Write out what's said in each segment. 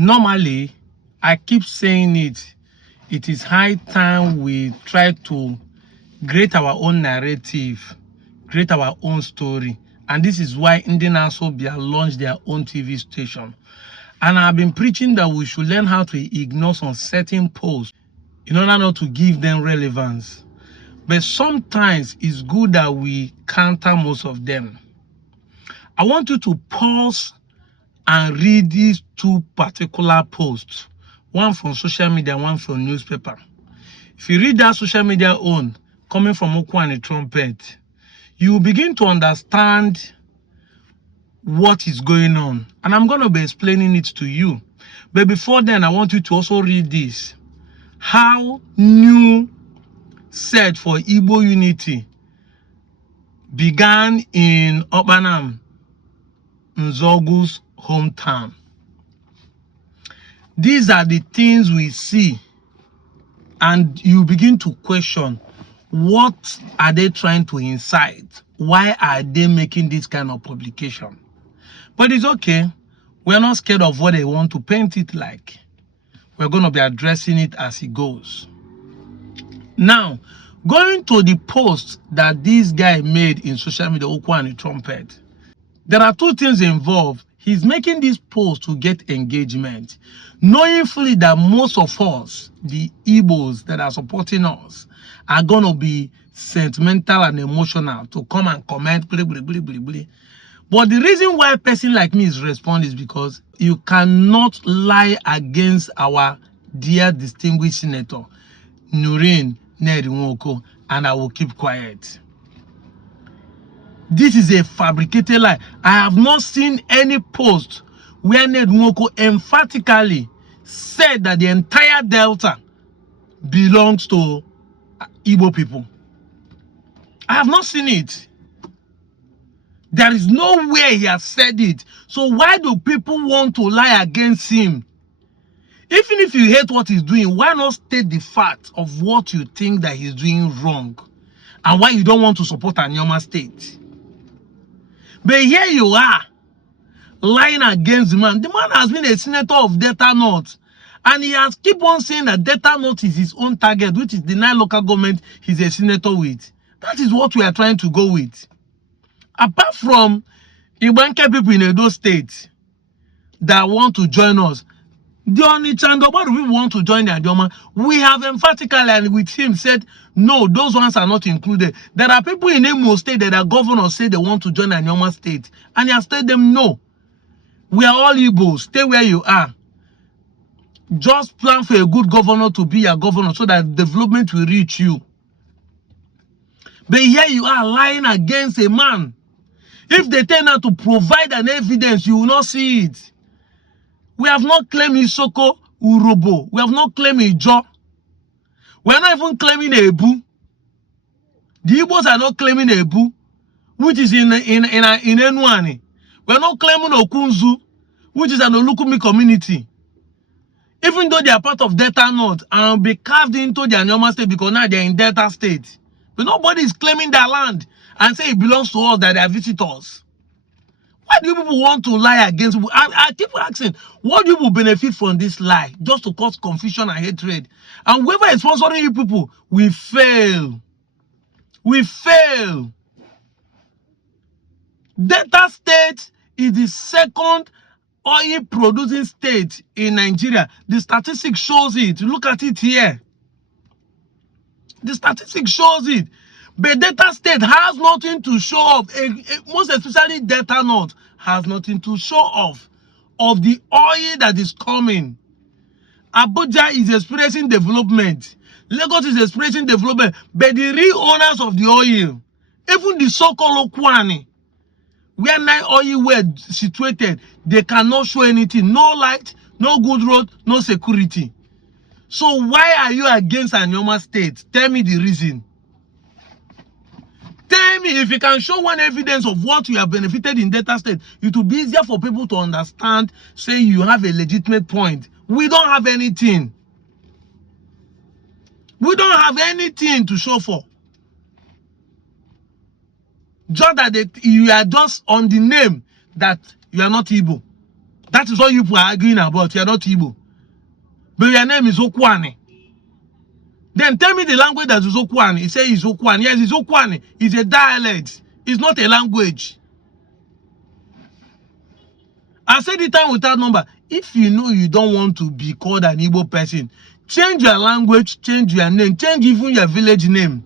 Normally, I keep saying it. It is high time we try to create our own narrative, create our own story. And this is why Ndinaasubia launched their own TV station. And I've been preaching that we should learn how to ignore some certain posts in order not to give them relevance. But sometimes it's good that we counter most of them. I want you to pause and read these two particular posts. One from social media, one from newspaper. If you read that social media own, coming from Nwoko and a trumpet, you will begin to understand what is going on. And I'm going to be explaining it to you. But before then, I want you to also read this. How new search for Igbo unity began in Obanam, Nzogu's hometown. These are the things we see, and you begin to question, what are they trying to incite? Why are they making this kind of publication? But it's okay. We're not scared of what they want to paint it like. We're going to be addressing it as it goes. Now, going to the post that this guy made in social media, Nwoko and the trumpet, there are two things involved. He's making this post to get engagement, knowing fully that most of us, the Igbos that are supporting us, are going to be sentimental and emotional to come and comment. Blah, blah, blah, blah, blah. But the reason why a person like me is responding is because you cannot lie against our dear distinguished senator, Nwoko, and I will keep quiet. This is a fabricated lie. I have not seen any post where Nwoko emphatically said that the entire Delta belongs to Igbo people. I have not seen it. There is no way he has said it. So why do people want to lie against him? Even if you hate what he's doing, why not state the fact of what you think that he's doing wrong and why you don't want to support Anyoma State? But here you are, lying against the man. The man has been a senator of Delta North, and he has keep on saying that Delta North is his own target, which is the 9 local government he's a senator with. That is what we are trying to go with. Apart from Ibanke people in Edo State that want to join us, the only chance about we want to join the Adioma, we have emphatically and with him said, no, those ones are not included. There are people in Imo State that are governors say they want to join the Adioma State, and he has told them no. We are all Igbo. Stay where you are. Just plan for a good governor to be your governor so that development will reach you. But here you are lying against a man. If they turn out to provide an evidence, you will not see it. We have not claimed Isoko Urobo. We have not claimed Ijo. We are not even claiming Ebu. The Igbos are not claiming Ebu, which is in Enwani. We are not claiming Okunzu, which is an Olukumi community. Even though they are part of Delta North and will be carved into the Anyoma State because now they are in Delta State. But nobody is claiming their land and say it belongs to us, that they are visitors. Why do people want to lie against people? I keep asking, what do you benefit from this lie? Just to cause confusion and hatred. And whoever is sponsoring you people, we fail. We fail. Delta State is the second oil producing state in Nigeria. The statistics shows it. Look at it here. The statistics shows it. But Delta State has nothing to show off. Most especially Delta North has nothing to show off of the oil that is coming. Abuja is experiencing development. Lagos is experiencing development. But the real owners of the oil, even the so-called Okwani, where 9 oil were situated, they cannot show anything. No light, no good road, no security. So why are you against Anyoma State? Tell me the reason. Tell me, if you can show one evidence of what you have benefited in Delta State, it will be easier for people to understand, say you have a legitimate point. We don't have anything. We don't have anything to show for. Just that you are just on the name that you are not Igbo. That is what you people are arguing about. You are not Igbo. But your name is Okwane. Then tell me the language that is Okwane. He says it's Okwane. Yes, it's Okwane. It's a dialect. It's not a language. I said the time without number. If you know you don't want to be called an Igbo person, change your language, change your name, change even your village name.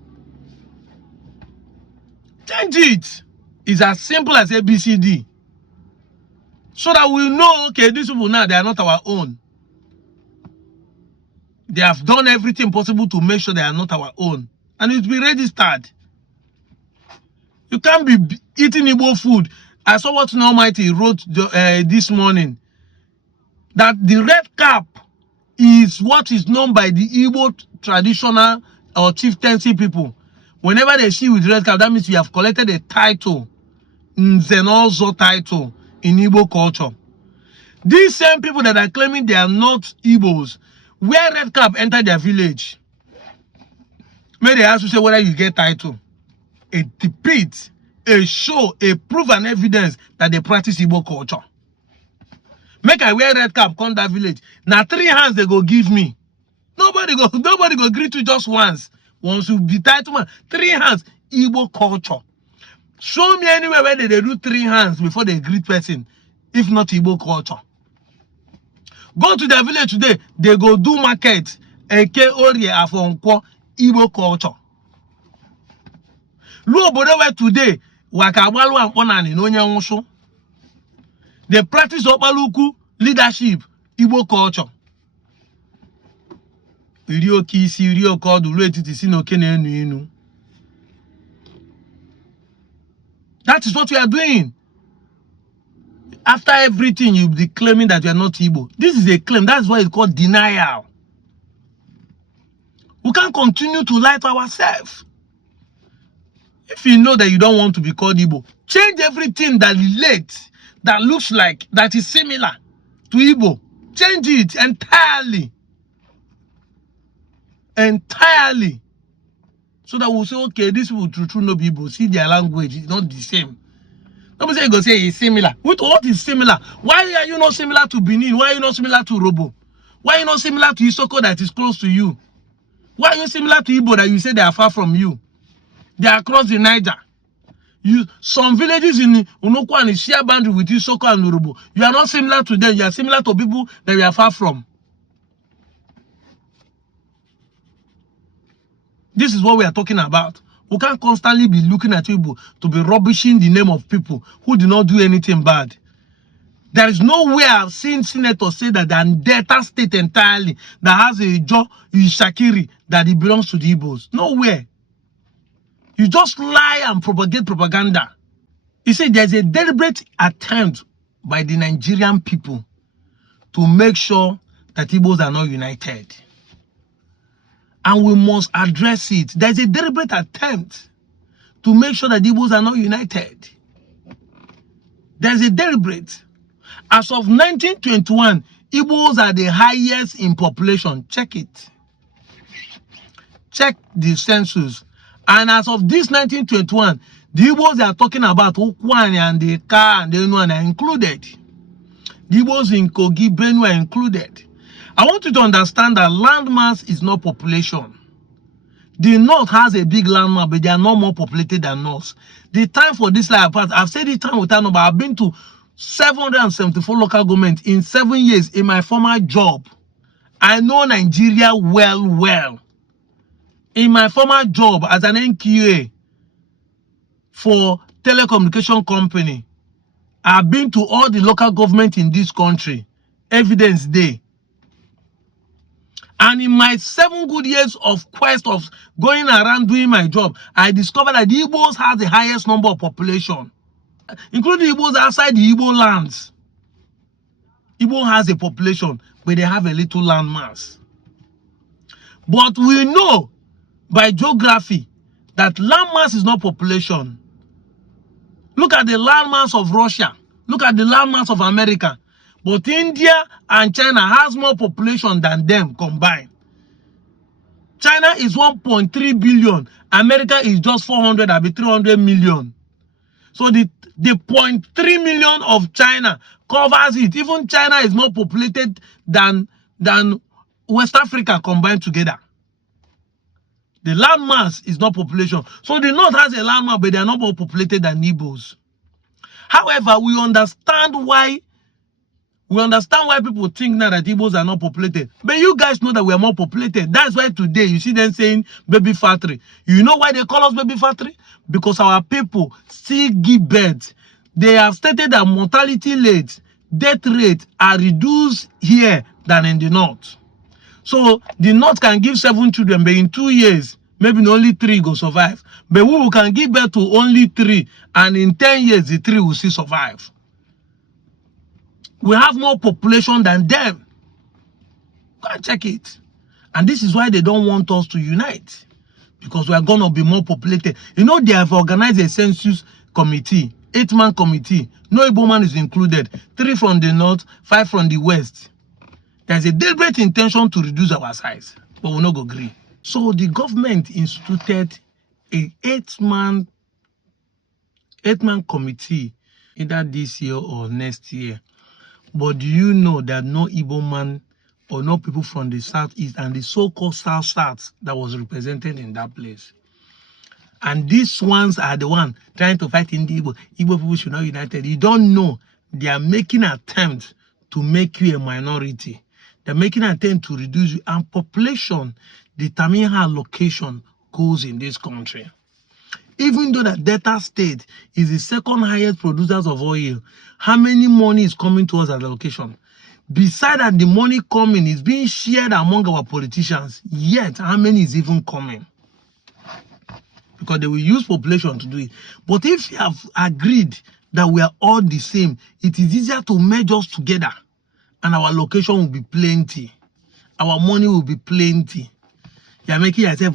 Change it. It's as simple as ABCD. So that we know, okay, these people now, they are not our own. They have done everything possible to make sure they are not our own. And it will be registered. You can't be eating Igbo food. I saw what Almighty wrote this morning. That the red cap is what is known by the Igbo traditional or chieftaincy people. Whenever they see with red cap, that means you have collected a title, Nzenozo title in Igbo culture. These same people that are claiming they are not Igbos, where red cap enter their village, may they ask you say whether you get title. A debate, a show, a proof and evidence that they practice Igbo culture. Make I wear red cap come that village. Now 3 hands they go give me. Nobody go greet you just once. Once you be title man, 3 hands, Igbo culture. Show me anywhere where they do 3 hands before they greet person, if not Igbo culture. Go to their village today, they go do market, Eke Orie Afonkwo, Igbo culture. Look where today, Wakawalu and Ponani, no Nyamusho. They practice Opaluku leadership, Igbo culture. Rio Kisi, Rio called Uletisi no Kene. That is what we are doing. After everything, you'll be claiming that you are not Igbo. This is a claim. That's why it's called denial. We can't continue to lie to ourselves. If you know that you don't want to be called Igbo, change everything that relates, that looks like, that is similar to Igbo. Change it entirely. Entirely. So that we'll say, okay, this will true no be Igbo. See their language, it's not the same. Nobody say, go say it's similar. What is similar? Why are you not similar to Benin? Why are you not similar to Robo? Why are you not similar to Isoko that is close to you? Why are you similar to Igbo that you say they are far from you? They are across the Niger. Some villages in Nwoko and share boundary with Isoko and Robo. You are not similar to them. You are similar to people that we are far from. This is what we are talking about. We can't constantly be looking at people to be rubbishing the name of people who do not do anything bad. There is no way I've seen senators say that the Delta state entirely that has a Joe Shakiri that it belongs to the Igbos. Nowhere. You just lie and propagate propaganda. You see, there's a deliberate attempt by the Nigerian people to make sure that Igbos are not united. And we must address it. There's a deliberate attempt to make sure that Igbos are not united. There's a deliberate. As of 1921, Igbos are the highest in population. Check it. Check the census. And as of this 1921, the Igbos they are talking about, Okwani and the Ka and the Enu are included. The Igbos in Kogi, Benue are included. I want you to understand that landmass is not population. The North has a big landmass, but they are not more populated than us. The time for this life, I've said it time without number. I've been to 774 local governments in 7 years in my former job. I know Nigeria well. In my former job as an NQA for telecommunication company, I've been to all the local government in this country. Evidence day. And in my 7 good years of quest of going around doing my job, I discovered that the Igbos has the highest number of population, including Igbos outside the Igbo lands. Igbo has a population, but they have a little land mass. But we know by geography that land mass is not population. Look at the land mass of Russia. Look at the land mass of America. But India and China has more population than them combined. China is 1.3 billion. America is just 300 million. So the 0.3 million of China covers it. Even China is more populated than West Africa combined together. The landmass is not population. So the North has a landmass, but they are not more populated than Igbos. However, we understand why people think now that Igbos are not populated. But you guys know that we are more populated. That's why today you see them saying baby factory. You know why they call us baby factory? Because our people still give birth. They have stated that mortality rate, death rate are reduced here than in the North. So the North can give 7 children, but in 2 years, maybe only 3 will survive. But we can give birth to only 3, and in 10 years, the 3 will still survive. We have more population than them. Go and check it. And this is why they don't want us to unite, because we are going to be more populated. You know, they have organized a census committee, 8-man committee. No Igbo man is included. 3 from the North, 5 from the West. There's a deliberate intention to reduce our size, but we'll not agree. So the government instituted a 8-man committee either this year or next year. But do you know that no Igbo man or no people from the Southeast and the so-called Southsouth that was represented in that place? And these ones are the ones trying to fight in the Igbo. Igbo people should not be united. You don't know they are making attempts to make you a minority. They're making an attempt to reduce you, and population determine how location goes in this country. Even though that Delta State is the second highest producers of oil, how many money is coming to us as a location? Besides that, the money coming is being shared among our politicians. Yet, how many is even coming? Because they will use population to do it. But if you have agreed that we are all the same, it is easier to merge us together. And our location will be plenty. Our money will be plenty. You are making yourself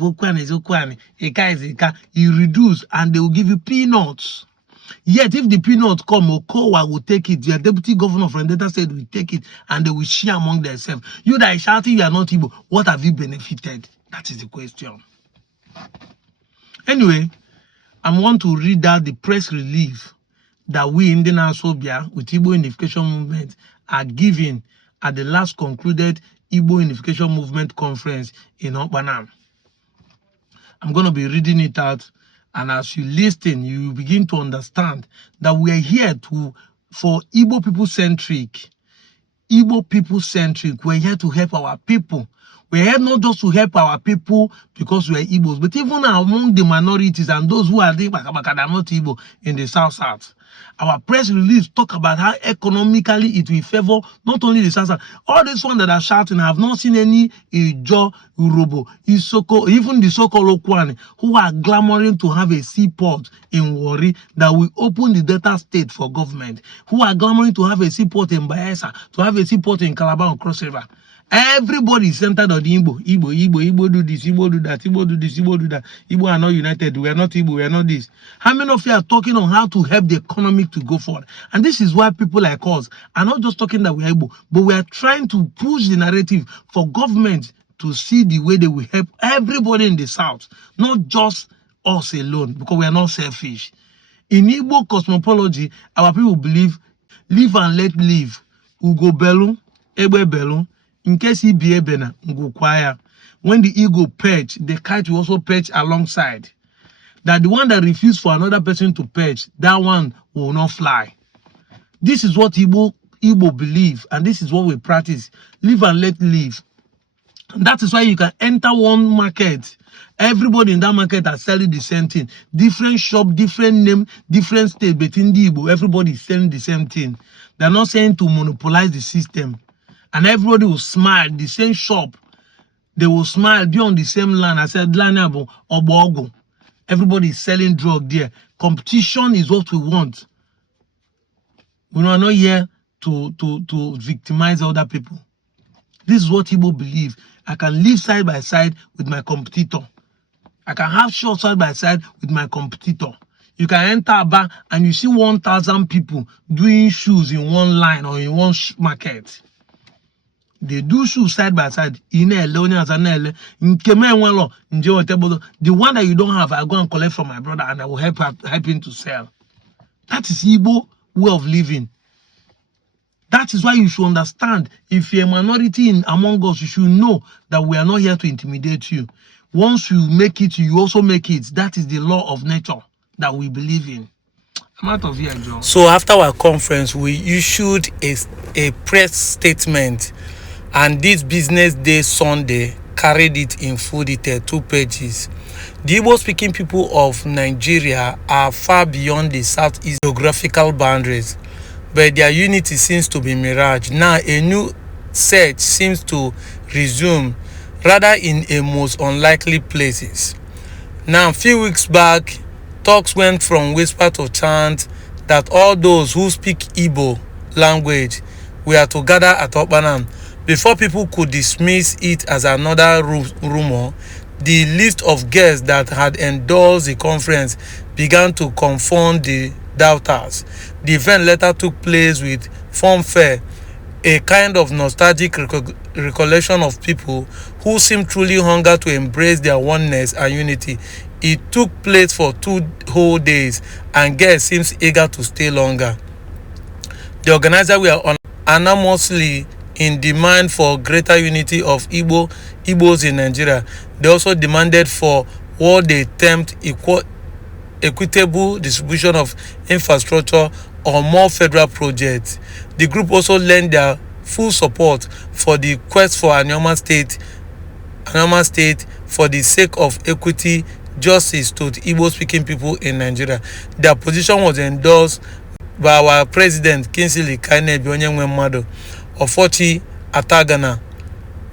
you reduce and they will give you peanuts. Yet if the peanuts come, Okowa will take it. Your deputy governor from Delta State will take it and they will share among themselves. You that is shouting you are not Igbo, what have you benefited? That is the question. Anyway, I want to read out the press release that we in Ndinaasubia with Igbo Unification Movement are giving at the last concluded Igbo Unification Movement conference in Okpanam. I'm going to be reading it out, and as you listen, you begin to understand that we are here for Igbo people-centric. Igbo people-centric. We're here to help our people. We're here not just to help our people because we are Igbos, but even among the minorities and those who are not Igbo in the South. Our press release talk about how economically it will favor not only the South. All these ones that are shouting, I have not seen any Ijo, Urobo, Isoko, even the so-called Okwane, who are clamoring to have a seaport in Warri that will open the Delta State for government, who are clamoring to have a seaport in Bayelsa, to have a seaport in Calabar and Cross River. Everybody is centered on Igbo. Igbo do this, Igbo do that, Igbo do this, Igbo do that. Igbo are not united. We are not Igbo, we are not this. How many of you are talking on how to help the economy to go forward? And this is why people like us are not just talking that we are Igbo, but we are trying to push the narrative for government to see the way they will help everybody in the South, not just us alone, because we are not selfish. In Igbo cosmology, our people believe, live and let live. Ugo belu, ebe belu. In case he be ebena, when the eagle perch, the kite will also perch alongside. That the one that refused for another person to perch, that one will not fly. This is what Igbo believe, and this is what we practice. Live and let live. And that is why you can enter one market. Everybody in that market are selling the same thing. Different shop, different name, different state, but in the Igbo, everybody is selling the same thing. They're not saying to monopolize the system. And everybody will smile. The same shop, they will smile, be on the same land. I said, Obogo. Everybody is selling drug there. Competition is what we want. We are not here to victimize other people. This is what Igbo believe. I can live side by side with my competitor. I can have shows side by side with my competitor. You can enter a bar and you see 1,000 people doing shoes in one line or in one market. They do shoes side by side. The one that you don't have, I go and collect from my brother and I will help him to sell. That is Igbo way of living. That is why you should understand, if you're a minority among us, you should know that we are not here to intimidate you. Once you make it, you also make it. That is the law of nature that we believe in. I'm out of here, Joe. So after our conference, we issued a press statement, and this Business Day Sunday carried it in full detail, 2 pages. The Igbo-speaking people of Nigeria are far beyond the southeast geographical boundaries, but their unity seems to be mirage. Now a new search seems to resume, rather in a most unlikely places. Now, a few weeks back, talks went from whisper to chant that all those who speak Igbo language were to gather at Okpanam. Before people could dismiss it as another rumor, the list of guests that had endorsed the conference began to confound the doubters. The event later took place with fanfare, a kind of nostalgic recollection of people who seemed truly hunger to embrace their oneness and unity. It took place for 2 whole days, and guests seems eager to stay longer. The organizers were unanimously in demand for greater unity of Igbos in Nigeria. They also demanded for what they termed equitable distribution of infrastructure or more federal projects. The group also lent their full support for the quest for an Anoma state for the sake of equity, justice to the Igbo-speaking people in Nigeria. Their position was endorsed by our president, Kingsley Kainebi Onyenwemado, Ofochi Atagana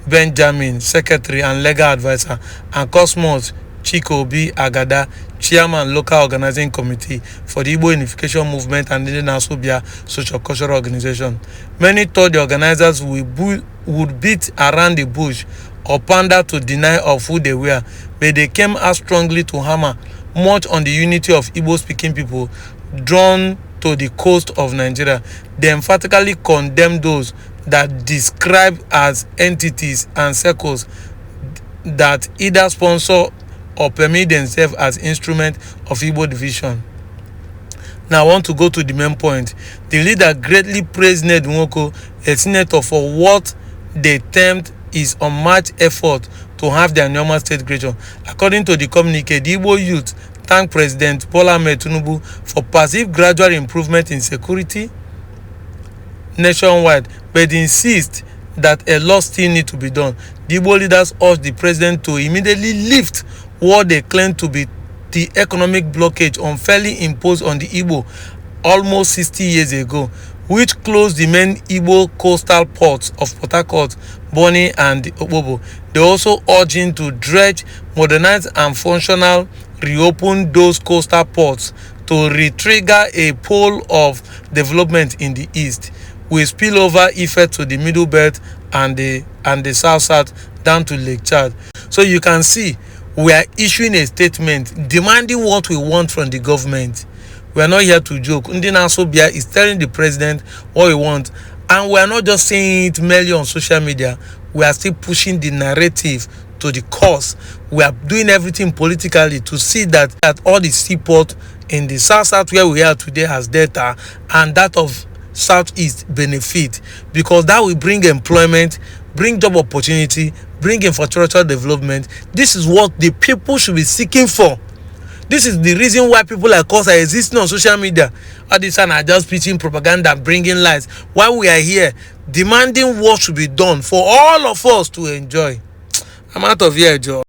Benjamin, secretary and legal advisor, and Cosmos Chikobi Agada, chairman, local organizing committee for the Igbo Unification movement and Ndinaasubia social-cultural organization. Many thought the organizers would beat around the bush or pander to deny of who they were, but they came out strongly to hammer much on the unity of Igbo-speaking people drawn to the coast of Nigeria. They emphatically condemned those that describe as entities and circles that either sponsor or permit themselves as instrument of Igbo division. Now I want to go to the main point. The leader greatly praised Nwoko, a senator, for what they termed his unmatched effort to have their normal state creation. According to the Communique, the Igbo youth thanked President Bola Ahmed Tinubu for perceived gradual improvement in security nationwide, but insist that a lot still need to be done. The Igbo leaders urged the president to immediately lift what they claim to be the economic blockage unfairly imposed on the Igbo almost 60 years ago, which closed the main Igbo coastal ports of Port Harcourt, Bonny and Opobo. They also urged him to dredge, modernize and functional reopen those coastal ports to re-trigger a pole of development in the east, with spillover effect to the Middle Belt and the Southsouth down to Lake Chad. So you can see we are issuing a statement demanding what we want from the government. We are not here to joke. Ndinaasubia is telling the president what we want, and we are not just saying it merely on social media. We are still pushing the narrative to the cause. We are doing everything politically to see that all the seaport in the South where we are today has data, and that of Southeast benefit, because that will bring employment, bring job opportunity, bring infrastructural development. This is what the people should be seeking for. This is the reason why people like us are existing on social media. All this time are just preaching propaganda, bringing lies, while we are here demanding what should be done for all of us to enjoy. I'm out of here, Joe.